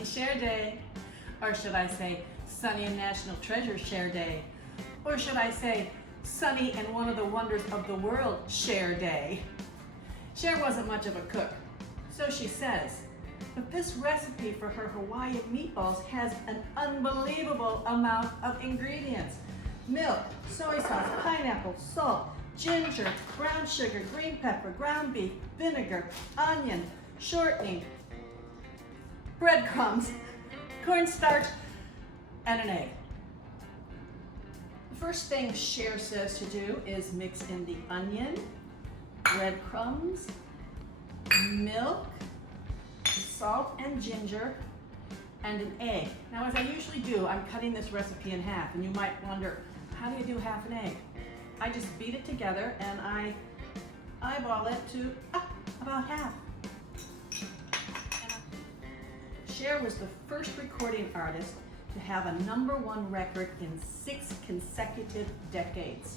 and Cher Day. Or should I say Sonny and National Treasure Cher Day? Or should I say Sonny and one of the wonders of the world Cher Day? Cher wasn't much of a cook, so she says. But this recipe for her Hawaiian meatballs has an unbelievable amount of ingredients. Milk, soy sauce, pineapple, salt, ginger, brown sugar, green pepper, ground beef, vinegar, onion, shortening, breadcrumbs, cornstarch, and an egg. The first thing Cher says to do is mix in the onion, breadcrumbs, milk, salt and ginger, and an egg. Now, as I usually do, I'm cutting this recipe in half, and you might wonder, how do you do half an egg? I just beat it together and I eyeball it to about half. Cher was the first recording artist to have a #1 record in 6 consecutive decades.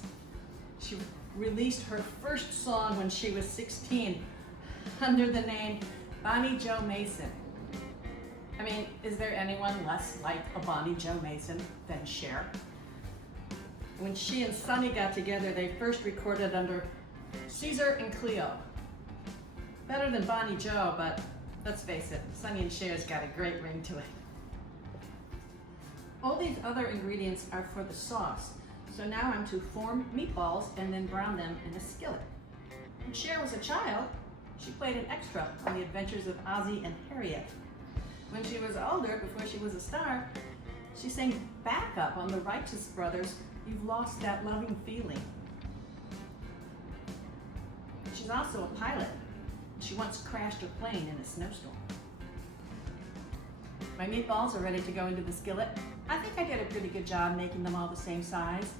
She released her first song when she was 16 under the name Bonnie Joe Mason. I mean, is there anyone less like a Bonnie Joe Mason than Cher? When she and Sonny got together, they first recorded under Caesar and Cleo. Better than Bonnie Joe, but let's face it, Sonny and Cher's got a great ring to it. All these other ingredients are for the sauce, so now I'm to form meatballs and then brown them in a skillet. When Cher was a child, she played an extra on the adventures of Ozzie and Harriet. When she was older, before she was a star, she sang backup on the Righteous Brothers' You've Lost That Loving Feeling. She's also a pilot. She once crashed her plane in a snowstorm. My meatballs are ready to go into the skillet. I think I did a pretty good job making them all the same size.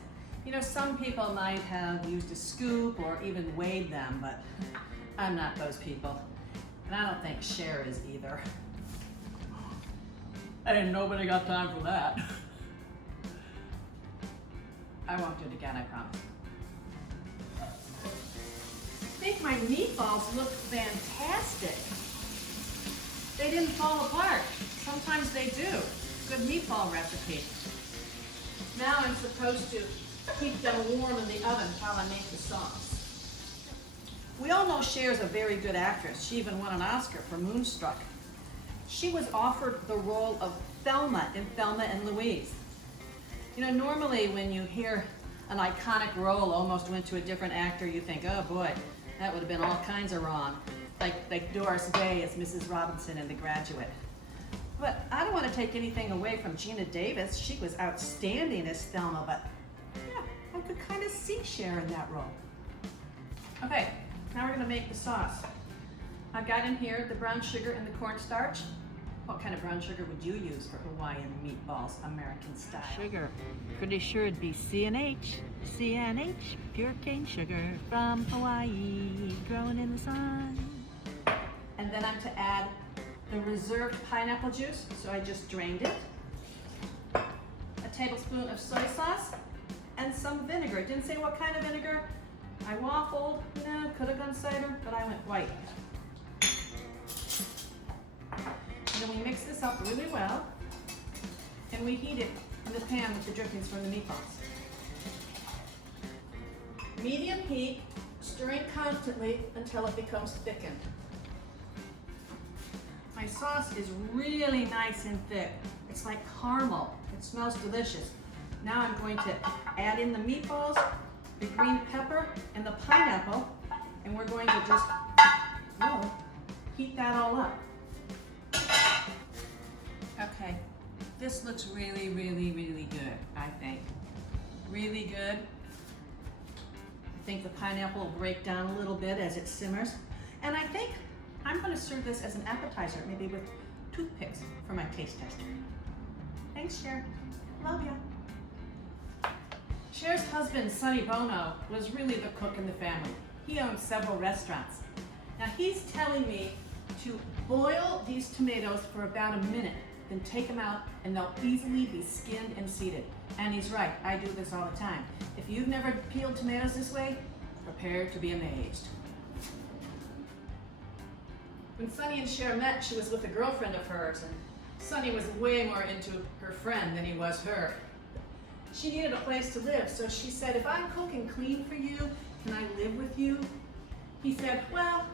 You know, some people might have used a scoop or even weighed them, but I'm not those people. And I don't think Cher is either. Ain't nobody got time for that. I won't do it again, I promise. I think my meatballs look fantastic. They didn't fall apart. Sometimes they do. Good meatball recipe. Now I'm supposed to keep them warm in the oven while I make the sauce. We all know Cher's a very good actress. She even won an Oscar for Moonstruck. She was offered the role of Thelma in Thelma and Louise. You know, normally when you hear an iconic role almost went to a different actor, you think, oh boy, that would have been all kinds of wrong. Like Doris Day as Mrs. Robinson in The Graduate. But I don't want to take anything away from Gina Davis. She was outstanding as Thelma, but yeah, I could kind of see Cher in that role. Okay, now we're going to make the sauce. I've got in here the brown sugar and the cornstarch. What kind of brown sugar would you use for Hawaiian meatballs, American style? Sugar. Pretty sure it'd be C&H. C&H, pure cane sugar from Hawaii, growing in the sun. And then I'm to add the reserved pineapple juice, so I just drained it. A tablespoon of soy sauce and some vinegar. It didn't say what kind of vinegar. I waffled, could have gone cider, but I went white. And then we mix this up really well, and we heat it in the pan with the drippings from the meatballs. Medium heat, stirring constantly until it becomes thickened. My sauce is really nice and thick. It's like caramel. It smells delicious. Now I'm going to add in the meatballs, the green pepper, and the pineapple, and we're going to just heat that all up. Okay, this looks really, really, really good, I think. Really good. I think the pineapple will break down a little bit as it simmers. And I think I'm going to serve this as an appetizer, maybe with toothpicks for my taste tester. Thanks, Cher. Love ya. Cher's husband, Sonny Bono, was really the cook in the family. He owned several restaurants. Now he's telling me to boil these tomatoes for about a minute, then take them out and they'll easily be skinned and seeded. And he's right, I do this all the time. If you've never peeled tomatoes this way, prepare to be amazed. When Sonny and Cher met, she was with a girlfriend of hers, and Sonny was way more into her friend than he was her. She needed a place to live, so she said, if I cook and clean for you, can I live with you? He said, well,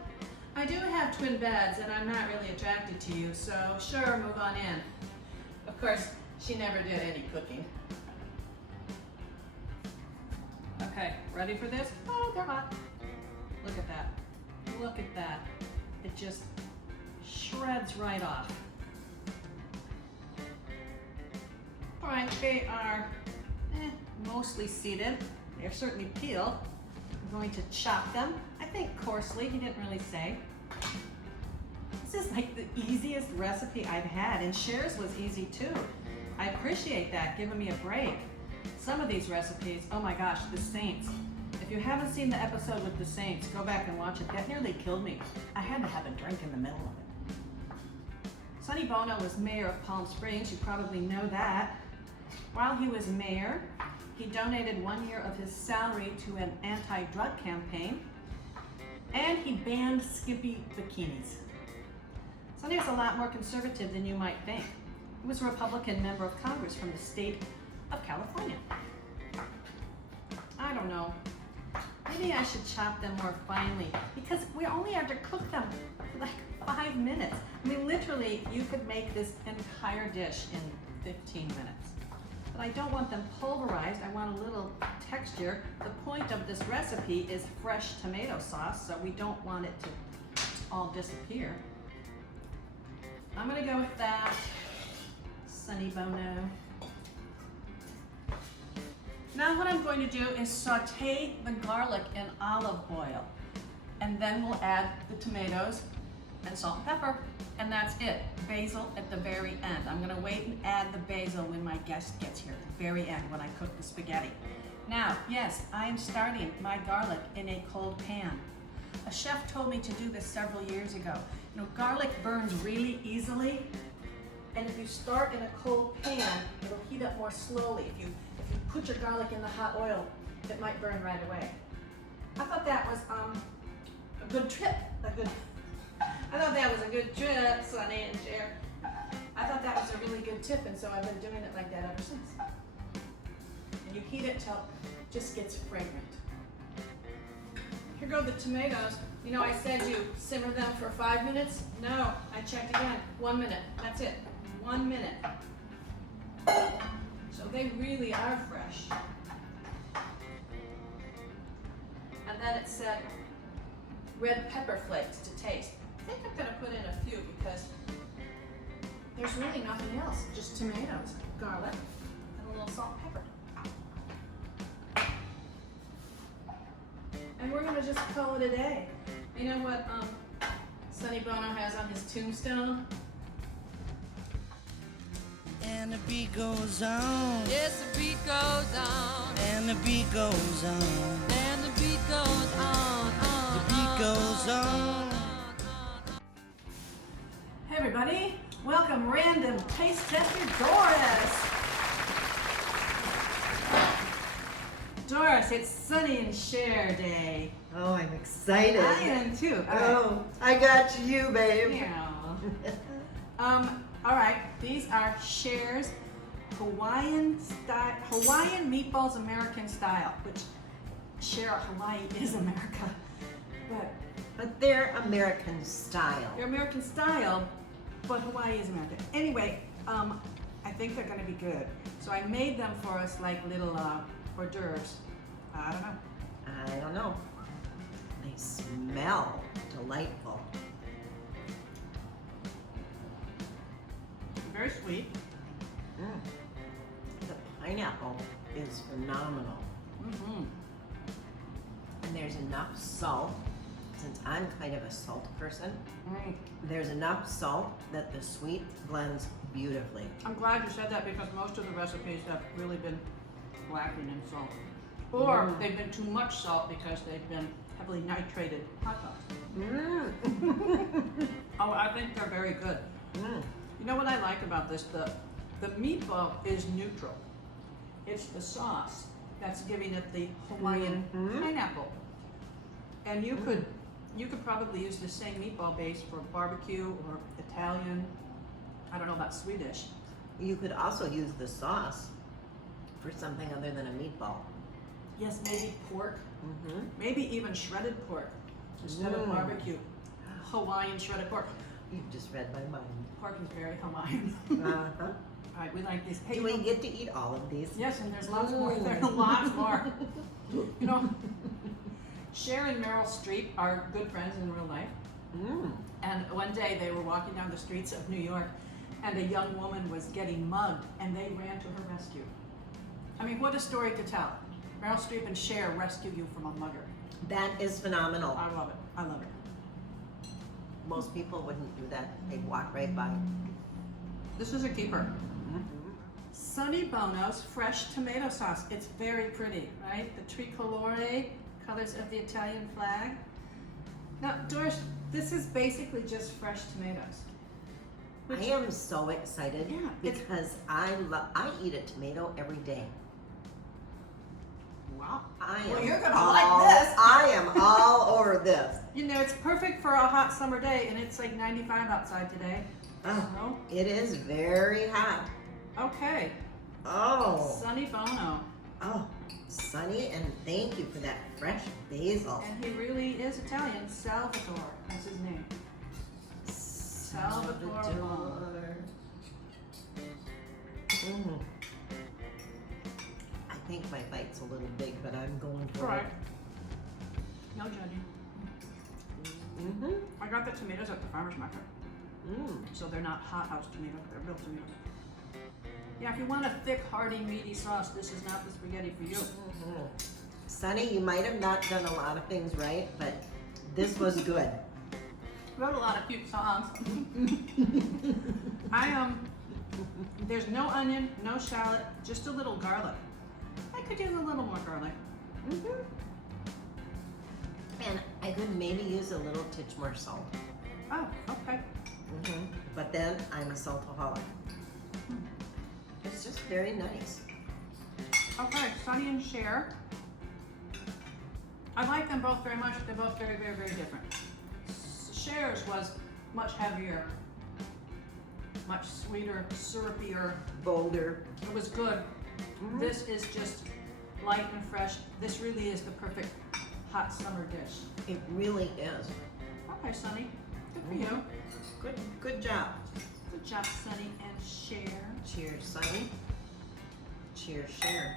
I do have twin beds and I'm not really attracted to you, so sure, move on in. Of course, she never did any cooking. Okay, ready for this? Oh, come on. Look at that. Look at that. It just shreds right off. All right, they are mostly seeded. They're certainly peeled. I'm going to chop them, I think coarsely, he didn't really say. This is like the easiest recipe I've had, and Cher's was easy too. I appreciate that, giving me a break. Some of these recipes, oh my gosh, the Saints. If you haven't seen the episode with the Saints, go back and watch it. That nearly killed me. I had to have a drink in the middle of it. Sonny Bono was mayor of Palm Springs, you probably know that. While he was mayor, he donated 1 year of his salary to an anti-drug campaign, and he banned skimpy bikinis. Sonny was a lot more conservative than you might think. He was a Republican member of Congress from the state of California. I don't know. Maybe I should chop them more finely because we only have to cook them for like 5 minutes. I mean, literally, you could make this entire dish in 15 minutes. But I don't want them pulverized. I want a little texture. The point of this recipe is fresh tomato sauce, so we don't want it to all disappear. I'm gonna go with that, Sonny Bono. Now what I'm going to do is saute the garlic in olive oil, and then we'll add the tomatoes and salt and pepper, and that's it. Basil at the very end. I'm gonna wait and add the basil when my guest gets here, at the very end when I cook the spaghetti. Now, yes, I am starting my garlic in a cold pan. A chef told me to do this several years ago. You know, garlic burns really easily, and if you start in a cold pan, it'll heat up more slowly. If you put your garlic in the hot oil, it might burn right away. I thought that was a good tip. I thought that was a good trip, Sonny and Cher. I thought that was a really good tip, and so I've been doing it like that ever since. And you heat it till it just gets fragrant. Here go the tomatoes. You know, I said you simmer them for 5 minutes. No, I checked again. 1 minute. That's it. 1 minute. So they really are fresh. And then it said red pepper flakes to taste. I think I'm gonna put in a few because there's really nothing else, just tomatoes, garlic, and a little salt and pepper. And we're gonna just call it a day. You know what Sonny Bono has on his tombstone? And the beat goes on. Yes, the beat goes on. And the beat goes on. And the beat goes on. The beat goes on. Hey everybody, welcome Random Taste Tester Doris. Doris, it's Sonny and Cher Day. Oh, I'm excited. I am too. Oh, I got you, babe. Yeah. All right, these are Cher's Hawaiian meatballs American style, which Cher, Hawaii is America, But they're American style. they're American style, but Hawaii is America. Anyway, I think they're gonna be good. So I made them for us like little hors d'oeuvres. I don't know. I don't know. They smell delightful. Very sweet. The pineapple is phenomenal. Mm-hmm. And there's enough salt. Since I'm kind of a salt person, Mm. there's enough salt that the sweet blends beautifully. I'm glad you said that because most of the recipes have really been lacking in salt. Or they've been too much salt because they've been heavily nitrated hot dogs. Oh, I think they're very good. You know what I like about this? The meatball is neutral. It's the sauce that's giving it the Hawaiian pineapple. And you could probably use the same meatball base for barbecue or Italian. I don't know about Swedish. You could also use the sauce for something other than a meatball. Yes, maybe pork. Mm-hmm. Maybe even shredded pork instead of barbecue. Hawaiian shredded pork. You just read my mind. Pork is very Hawaiian. Uh-huh. All right, we like these. Hey, Do you we know- get to eat all of these? Yes, and there's lots more. There are lots more. You know, Cher and Meryl Streep are good friends in real life. Mm. And one day they were walking down the streets of New York, and a young woman was getting mugged, and they ran to her rescue. I mean, what a story to tell. Meryl Streep and Cher rescue you from a mugger. That is phenomenal. I love it. I love it. Most people wouldn't do that. They'd walk right by. This is a keeper. Mm-hmm. Sonny Bono's fresh tomato sauce. It's very pretty, right? The tricolore colors of the Italian flag. Now, Doris, this is basically just fresh tomatoes. I am so excited Yeah, it's- because I eat a tomato every day. Wow. I am Well, you're gonna all, like this. I am all over this. You know, it's perfect for a hot summer day, and it's like 95 outside today. Oh, So, it is very hot. okay. Oh, Sonny Bono. oh, Sonny, and thank you for that fresh basil. And he really is Italian. Salvatore, that's his name. Salvatore Bono. Mm. I think my bite's a little big, but I'm going for Right. it. No judging. Mm-hmm. I got the tomatoes at the farmer's market. Mm. So they're not hothouse tomatoes, they're real tomatoes. Yeah, if you want a thick, hearty, meaty sauce, this is not the spaghetti for you. Mm-hmm. Sonny, you might have not done a lot of things right, but this was good. Wrote a lot of cute songs. There's no onion, no shallot, just a little garlic. I could use a little more garlic. Mm-hmm. And I could maybe use a little titch more salt. Oh, okay. Mm-hmm. But then I'm a saltaholic. It's just very nice. Okay, Sonny and Cher. I like them both very much. They're both very, very, very different. Cher's was much heavier, much sweeter, syrupier. Bolder. It was good. Mhm. This is just light and fresh. This really is the perfect hot summer dish. It really is. Okay, Sonny. Good for you. Good job. Good job, Sonny and Cher. Cheers, Sonny. Cheers, Cher.